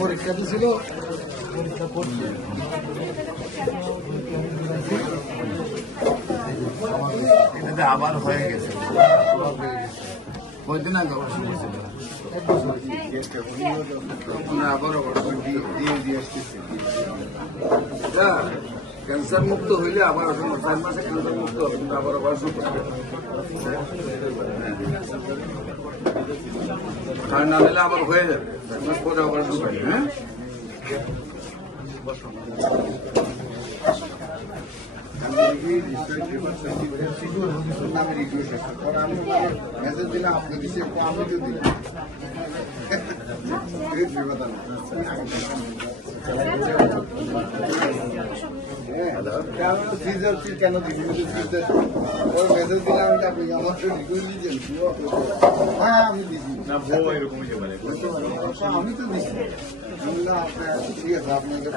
পরীক্ষা দিয়েছিল, পরীক্ষা পড়ছে এটাতে আবার হয়ে গেছে। কয়দিন আগে অবশ্য হয়েছিল, আবারও দিয়ে আসতেছে। ক্যান্সার মুক্ত হইলে আবার 4 মাসে ক্যান্সার মুক্ত হবে, কিন্তু আবার শুরু করবে। আর না নিলে আবার হয়ে যাবে, 4 মাস পরে আবার শুরু করবে। হ্যাঁ, মেসেজ দিলাম আপনি দিচ্ছে, আমি তো দিলাম। কেন মেসেজ দিলাম আপনি আমার হ্যাঁ আমি দিচ্ছি, আমি তো দিচ্ছি। ঠিক আছে আপনাকে